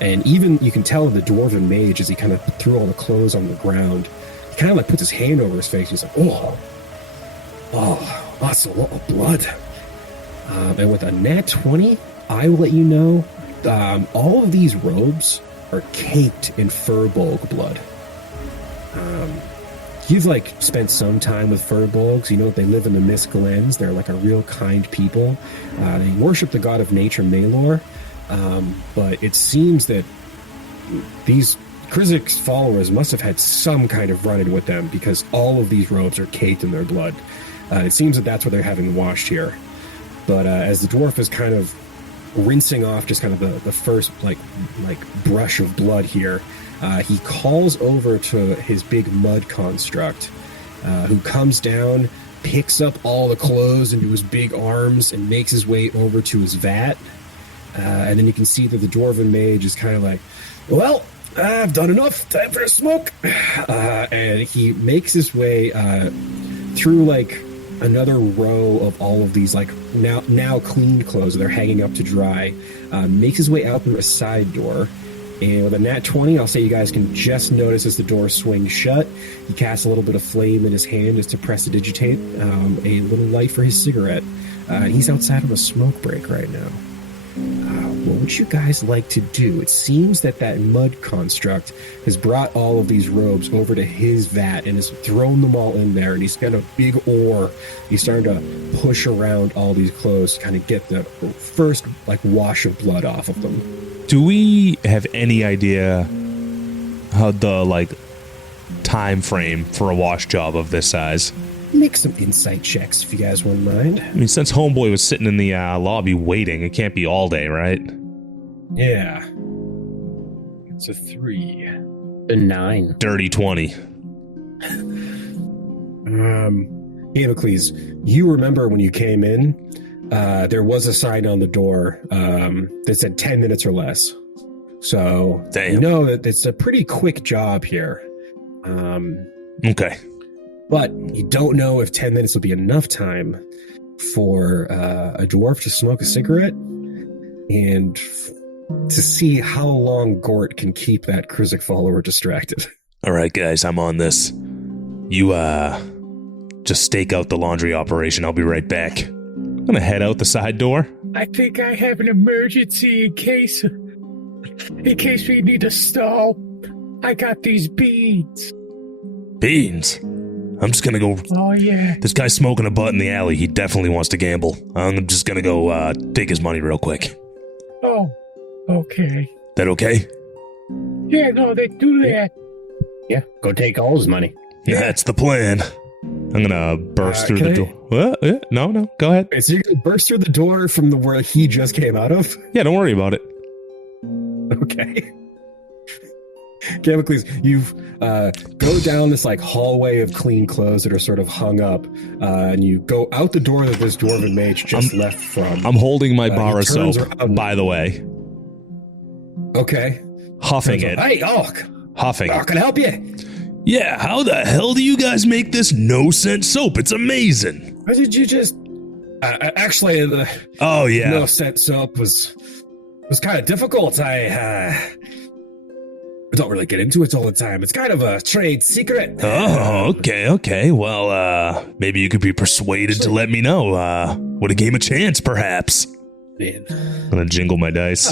And even you can tell the dwarven mage as he kind of threw all the clothes on the ground, he kind of like puts his hand over his face. He's like, that's a lot of blood. And with a nat 20, I will let you know, all of these robes are caked in furbolg blood. You've like spent some time with furbolgs. You know that they live in the Mist Glens. They're like a real kind people. They worship the god of nature, Malor. But it seems that these Krizik's followers must have had some kind of run-in with them because all of these robes are caked in their blood. It seems that that's what they're having washed here. But as the dwarf is kind of rinsing off just kind of the first like brush of blood here, he calls over to his big mud construct, who comes down, picks up all the clothes into his big arms, and makes his way over to his vat. And then you can see that the dwarven mage is kind of like, well, I've done enough. Time for a smoke. And he makes his way through like another row of all of these like now cleaned clothes that are hanging up to dry. Makes his way out through a side door. And with a nat 20, I'll say you guys can just notice as the door swings shut, he casts a little bit of flame in his hand just to prestidigitate a little light for his cigarette. He's outside of a smoke break right now. What would you guys like to do? It seems that mud construct has brought all of these robes over to his vat and has thrown them all in there, and he's got a big oar. He's starting to push around all these clothes to kind of get the first like wash of blood off of them. Do we have any idea how the like time frame for a wash job of this size? Make some insight checks if you guys wouldn't mind. I mean, since Homeboy was sitting in the lobby waiting, it can't be all day, right? Yeah. It's a 3. A 9. Dirty 20. Gamblecles, you remember when you came in, there was a sign on the door that said 10 minutes or less. So damn. You know that it's a pretty quick job here. Okay. But you don't know if 10 minutes will be enough time for a dwarf to smoke a cigarette and to see how long Gort can keep that Krizik follower distracted. All right, guys, I'm on this. You, just stake out the laundry operation. I'll be right back. I'm gonna head out the side door. I think I have an emergency in case we need to stall. I got these beads. Beans? I'm just gonna go... Oh, yeah. This guy's smoking a butt in the alley. He definitely wants to gamble. I'm just gonna go take his money real quick. Oh, okay. That okay? Yeah, no, they do that. Yeah, go take all his money. Yeah, that's the plan. I'm gonna burst through the door. What? No, go ahead. So you're gonna burst through the door from the where he just came out of? Yeah, don't worry about it. Okay. Gamblecles, you go down this like hallway of clean clothes that are sort of hung up, and you go out the door that this dwarven mage just left from. I'm holding my bar of soap, by the way. Okay. Huffing it. Hey, Huffing. How can I help you? Yeah, how the hell do you guys make this no-scent soap? It's amazing. Or did you just... actually, the no-scent soap was kind of difficult. I don't really get into it all the time. It's kind of a trade secret. Oh, okay. Well, maybe you could be persuaded to let me know. Would a game of chance, perhaps? Man, I'm gonna jingle my dice.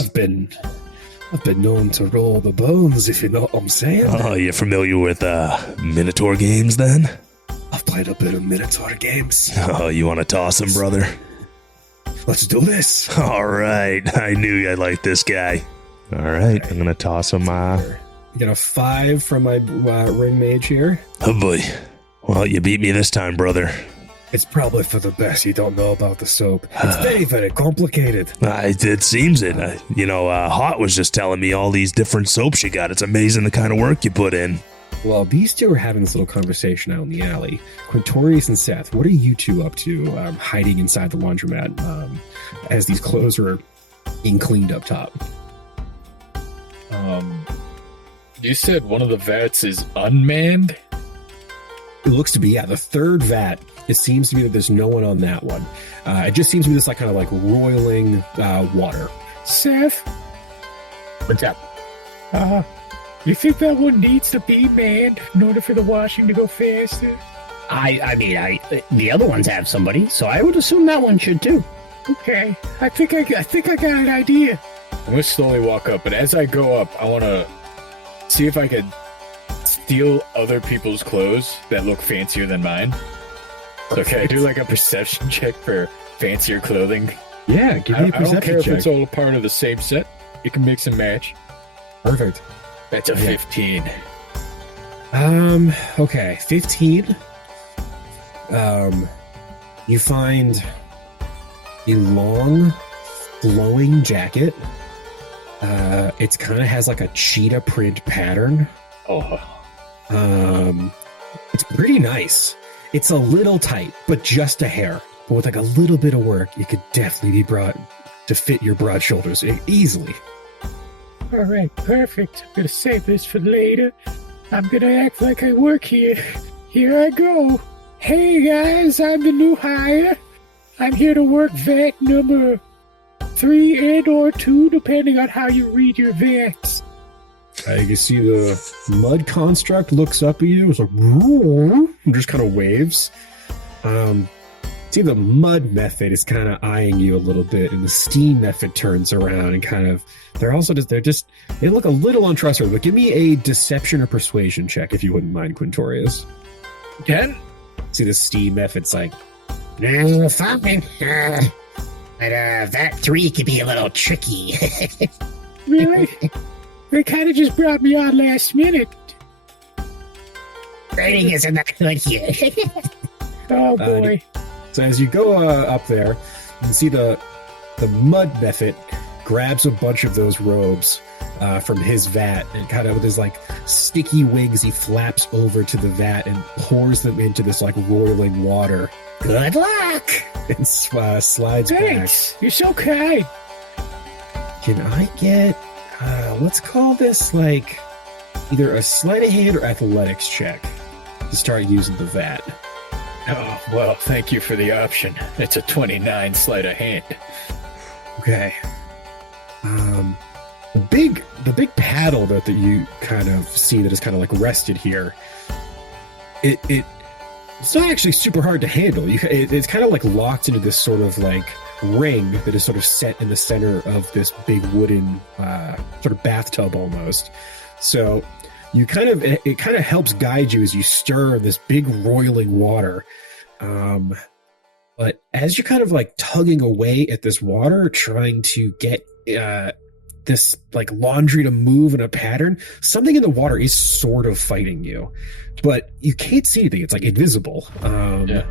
I've been known to roll the bones, if you know what I'm saying. Oh, you familiar with Minotaur games, then? I've played a bit of Minotaur games. Oh, you want to toss him, brother? Let's do this. All right. I knew I'd like this guy. All right. I'm going to toss him. You get a 5 from my ring mage here. Oh, boy. Well, you beat me this time, brother. It's probably for the best you don't know about the soap. It's very, very complicated. It seems it. Hawt was just telling me all these different soaps you got. It's amazing the kind of work you put in. Well, these two are having this little conversation out in the alley. Quintorius and Seth, what are you two up to hiding inside the laundromat as these clothes are being cleaned up top? You said one of the vats is unmanned? It looks to be, the third vat. It seems to be that there's no one on that one. It just seems to be this kind of roiling water. Seth? What's up? You think that one needs to be manned in order for the washing to go faster? I mean, the other ones have somebody, so I would assume that one should too. Okay, I think I got an idea. I'm gonna slowly walk up, but as I go up, I want to see if I could steal other people's clothes that look fancier than mine. So can I do a perception check for fancier clothing? Yeah, give me a perception check. I don't care if it's all part of the same set. You can mix and match. Perfect. That's a 15. Okay, 15. You find a long, flowing jacket. It kind of has a cheetah print pattern. Oh. It's pretty nice. It's a little tight, but just a hair. But with a little bit of work, it could definitely be brought to fit your broad shoulders easily. All right, perfect. I'm gonna save this for later. I'm gonna act like I work here. Here I go. Hey guys, I'm the new hire. I'm here to work vat number 3 and or 2, depending on how you read your vats. You can see the mud construct looks up at you. It's like, and just kind of waves. See, the mud method is kind of eyeing you a little bit, and the steam method turns around and kind of. They look a little untrustworthy. But give me a deception or persuasion check if you wouldn't mind, Quintorius. 10? See, the steam method's like, fine. But that 3 could be a little tricky. Really? They kind of just brought me on last minute. Writing isn't that good here. Oh boy. So as you go up there, you can see the mud method grabs a bunch of those robes from his vat, and kind of with his sticky wings, he flaps over to the vat and pours them into this roiling water. Good luck. And slides Thanks. You're so kind. back. Can I get, let's call this either a sleight of hand or athletics check to start using the vat? Oh, well, thank you for the option. It's a 29 sleight of hand. Okay. The big paddle that you kind of see that is kind of rested here. It's not actually super hard to handle. It's kind of locked into this sort of ring that is sort of set in the center of this big wooden sort of bathtub almost. So it kind of helps guide you as you stir this big roiling water. But as you're kind of tugging away at this water, trying to get this like laundry to move in a pattern. Something in the water is sort of fighting you, but you can't see anything. It's like invisible. Can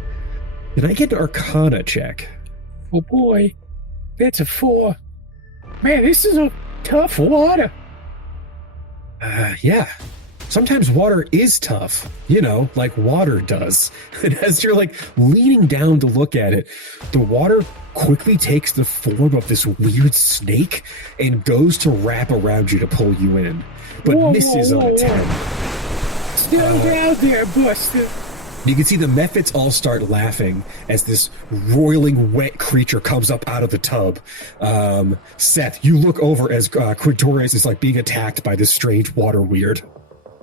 I get an Arcana check? Oh boy, that's a 4. Man, this is a tough water. Yeah. Sometimes water is tough, like water does. And as you're like leaning down to look at it, the water quickly takes the form of this weird snake and goes to wrap around you to pull you in, but misses on a 10. Still down there, Buster. You can see the Mephits all start laughing as this roiling wet creature comes up out of the tub. Seth, you look over as Quintorius is like being attacked by this strange water weird.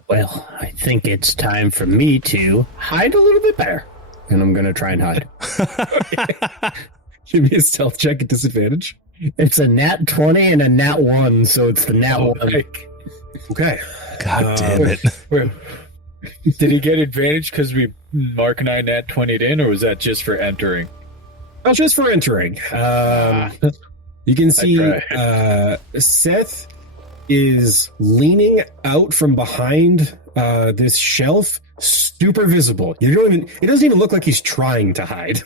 Well, I think it's time for me to hide a little bit better. And I'm going to try and hide. Give me a stealth check at disadvantage. It's a nat 20 and a nat 1, so it's the nat 1. Okay. God damn it. Did he get advantage because Mark and I nat 20'd in, or was that just for entering? Oh, just for entering. You can see Seth is leaning out from behind this shelf, super visible. It doesn't even look like he's trying to hide.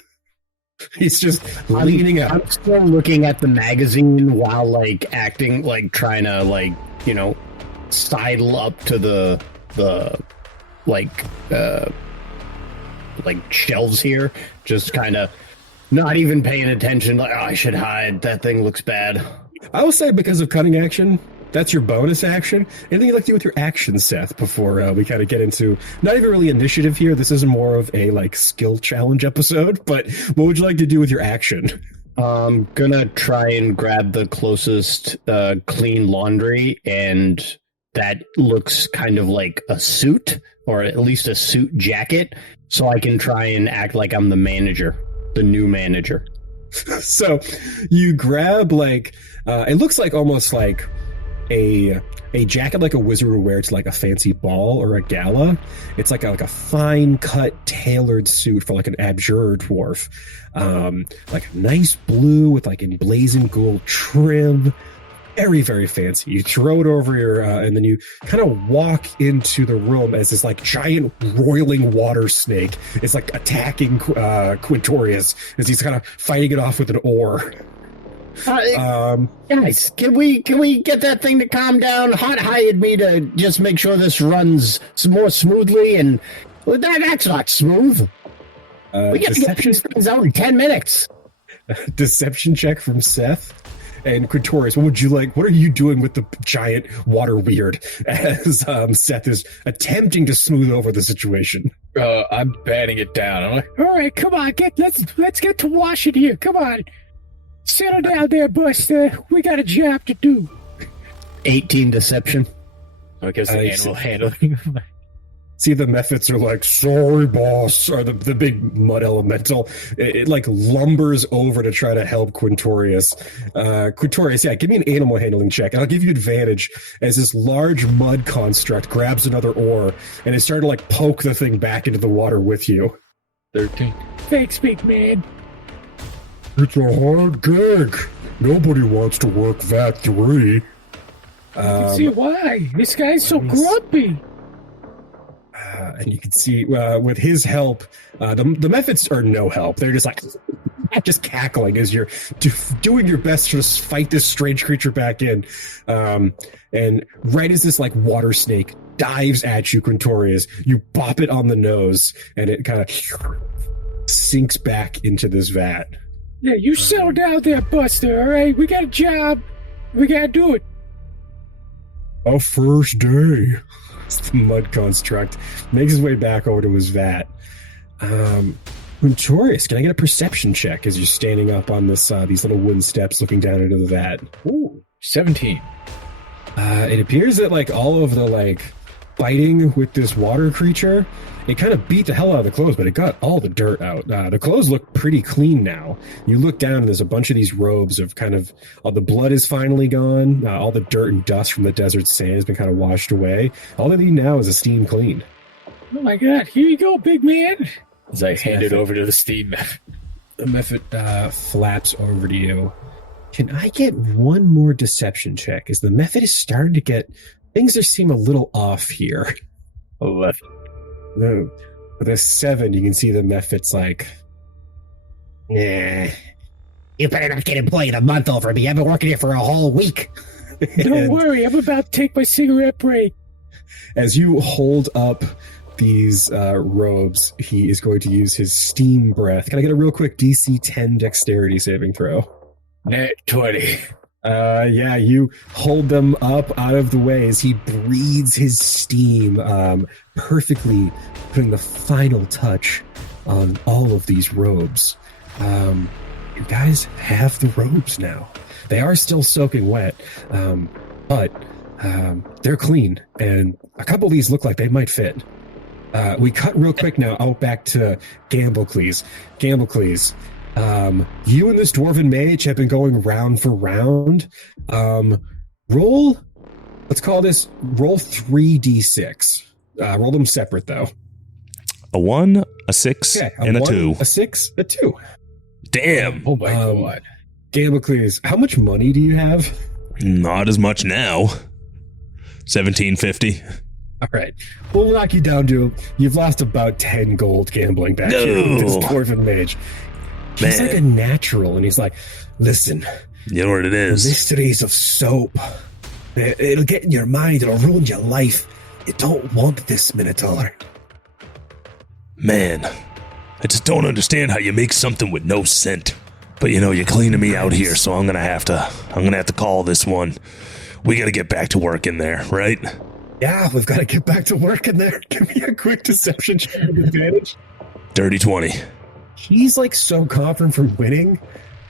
He's just leaning out. I'm still looking at the magazine while like acting like trying to like, sidle up to the shelves here, just kind of not even paying attention, like, I should hide, that thing looks bad. I will say, because of cunning action, that's your bonus action. Anything you'd like to do with your action, Seth, before we kind of get into not even really initiative here? This is more of a like skill challenge episode, but what would you like to do with your action? I'm gonna try and grab the closest clean laundry, and that looks kind of like a suit, or at least a suit jacket, so I can try and act like I'm the manager, the new manager. So you grab like it looks like almost like a jacket like a wizard would wear to like a fancy ball or a gala. It's like a fine cut tailored suit for like an abjurer dwarf, like a nice blue with like emblazoned gold trim. Very, very fancy. You throw it over your, and then you kind of walk into the room as this like giant roiling water snake is like attacking Quintorius as he's kind of fighting it off with an oar. Guys, can we get that thing to calm down? Hawt hired me to just make sure this runs more smoothly, and that's not smooth. We got to get these things out in 10 minutes. Deception check from Seth. And Quintorius, what are you doing with the giant water weird as Seth is attempting to smooth over the situation? I'm batting it down. I'm like, all right, come on, let's get to washing here. Come on. Settle down there, Buster. We got a job to do. 18 deception. I guess the animal handling. See, the Mephits are like, sorry, boss, or the big mud elemental. It like lumbers over to try to help Quintorius. Quintorius, yeah, give me an animal handling check, and I'll give you advantage as this large mud construct grabs another oar and is starting to like poke the thing back into the water with you. 13. Thanks, big man. It's a hard gig. Nobody wants to work VAT 3. I can see why. This guy's so grumpy. And you can see with his help, the Mephits are no help. They're just like just cackling as you're doing your best to just fight this strange creature back in. And right as this like water snake dives at you, Quintorius, you bop it on the nose, and it kind of sinks back into this vat. Yeah, you settle down there, Buster, all right? We got a job. We got to do it. Our first day. It's the mud construct. Makes his way back over to his vat. Quintorius, can I get a perception check as you're standing up on this these little wooden steps looking down into the vat? Ooh, 17. It appears that like all of the like fighting with this water creature, it kind of beat the hell out of the clothes, but it got all the dirt out. The clothes look pretty clean now. You look down and there's a bunch of these robes of kind of, all the blood is finally gone. All the dirt and dust from the desert sand has been kind of washed away. All they need now is a steam clean. Oh my God, here you go, big man. As I hand it over to the steam. The Mephit flaps over to you. Can I get one more deception check? As the method is starting to get... Things seem a little off here. 11. With a 7, you can see the method's like... Nah. You better not get employee of the month over me. I've been working here for a whole week. Don't worry, I'm about to take my cigarette break. As you hold up these robes, he is going to use his steam breath. Can I get a real quick DC 10 dexterity saving throw? Net 20. Yeah, you hold them up out of the way as he breathes his steam, perfectly putting the final touch on all of these robes. You guys have the robes now. They are still soaking wet, but they're clean, and a couple of these look like they might fit. We cut real quick now out back to Gamblecles. Gamblecles, you and this dwarven mage have been going round for round. Roll 3d6. Roll them separate, though. A 1, a 6, okay, and a 2. A 6, a 2. Damn. Oh my God. Gamblecles, how much money do you have? Not as much now. 1750. All right. We'll knock you down to... You've lost about 10 gold gambling back here with this dwarven mage. He's like a natural, and he's like, listen. You know what it is? Mysteries of soap. It'll get in your mind. It'll ruin your life. You don't want this, Minotaur. Man, I just don't understand how you make something with no scent. But you know, you're cleaning me out here, so I'm gonna have to call this one. We gotta get back to work in there, right? Yeah, we've got to get back to work in there. Give me a quick deception check with advantage. Dirty 20. He's like so confident from winning.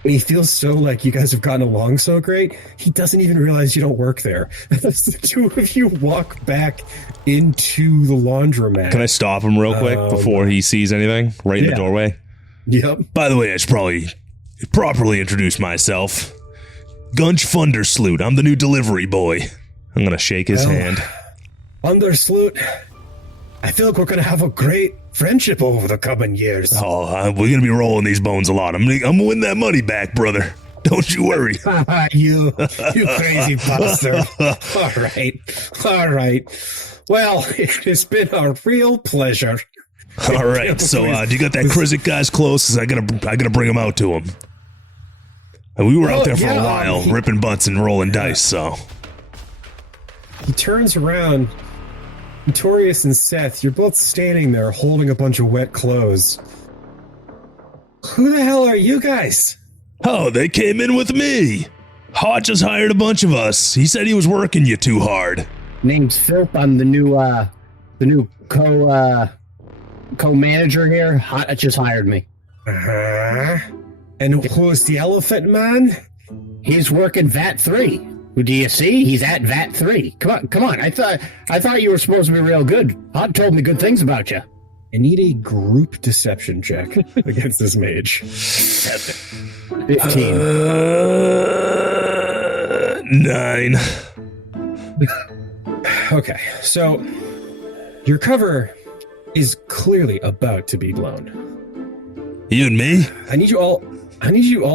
And he feels so like you guys have gotten along so great. He doesn't even realize you don't work there. As the two of you walk back into the laundromat. Can I stop him real quick before he sees anything? Right in the doorway? Yep. By the way, I should probably properly introduce myself. Gunch Fundersloot. I'm the new delivery boy. I'm going to shake his hand. Undersloot, I feel like we're going to have a great friendship over the coming years. Oh, we're going to be rolling these bones a lot. I'm going to win that money back, brother. Don't you worry. You crazy bastard. All right. Well, it has been a real pleasure. All right. So, do you got that Krizik guy's close? 'Cause I gotta bring him out to him. And we were out there for a while, ripping butts and rolling dice, so. He turns around. Quintorius and Seth, you're both standing there holding a bunch of wet clothes. Who the hell are you guys? Oh, they came in with me. Hawt just hired a bunch of us. He said he was working you too hard. Name's Phil. I'm the new co-manager here. Hawt just hired me. And who's the elephant man? He's working VAT 3. Do you see? He's at VAT 3. Come on. I thought you were supposed to be real good. Hawt told me good things about you. I need a group deception check against this mage. 15. 9. Okay, so your cover is clearly about to be blown. You and me? I need you all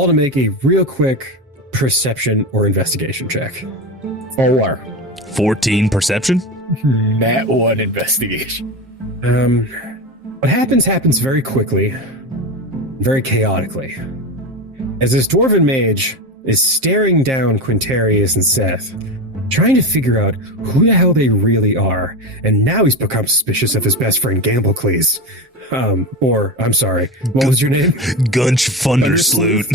to make a real quick perception or investigation check. 4. 14 perception? Nat 1 investigation. What happens very quickly, very chaotically. As this dwarven mage is staring down Quintorius and Seth, trying to figure out who the hell they really are, and now he's become suspicious of his best friend Gamblecles. I'm sorry, what was your name? Gunch Fundersloot.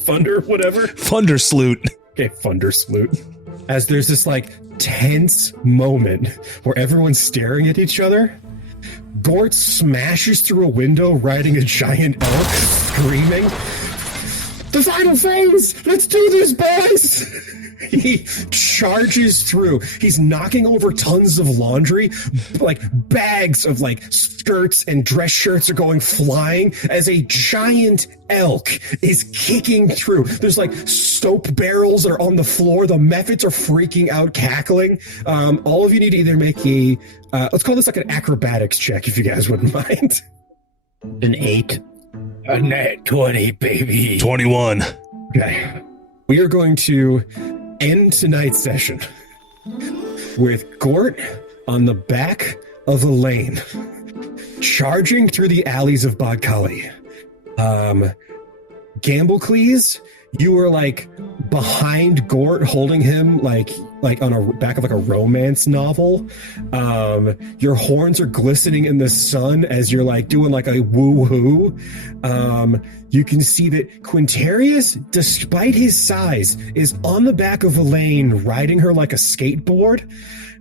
Thunder, whatever? Fundersloot. Okay, Fundersloot. As there's this, tense moment where everyone's staring at each other, Gort smashes through a window riding a giant elk, screaming, "The final phase! Let's do this, boys!" He charges through. He's knocking over tons of laundry, bags of skirts and dress shirts are going flying as a giant elk is kicking through. There's soap barrels that are on the floor. The methods are freaking out, cackling. All of you need to either make a let's call this an acrobatics check if you guys wouldn't mind. An 8. A nat 20, baby. 21. Okay. We are going to end tonight's session with Gort on the back of a lane, charging through the alleys of Bodkali. Gamblecles, you were like behind Gort, holding him like on a back of like a romance novel. Your horns are glistening in the sun as you're like doing like a woo-hoo. You can see that Quintorius, despite his size, is on the back of Elaine, riding her like a skateboard.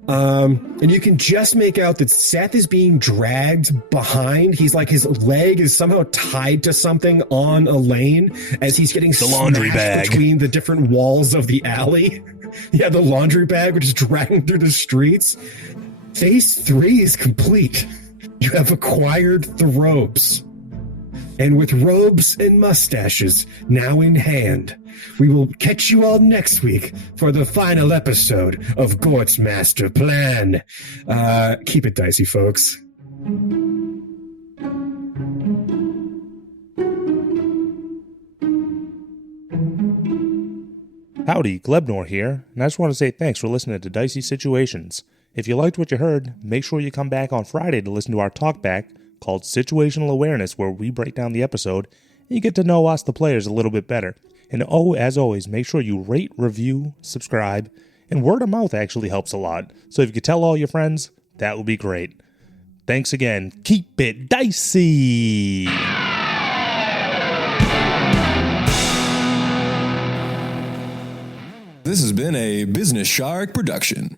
And you can just make out that Seth is being dragged behind. He's like, his leg is somehow tied to something on Elaine as he's getting the laundry bag between the different walls of the alley. Yeah, the laundry bag, which is dragging through the streets. Phase 3 is complete. You have acquired the robes. And with robes and mustaches now in hand, we will catch you all next week for the final episode of Gort's Master Plan. Keep it dicey, folks. Howdy, Glebnor here, and I just want to say thanks for listening to Dicey Situations. If you liked what you heard, make sure you come back on Friday to listen to our talkback called Situational Awareness, where we break down the episode and you get to know us, the players, a little bit better. And as always, make sure you rate, review, subscribe, and word of mouth actually helps a lot. So if you could tell all your friends, that would be great. Thanks again. Keep it dicey! This has been a Business Shark production.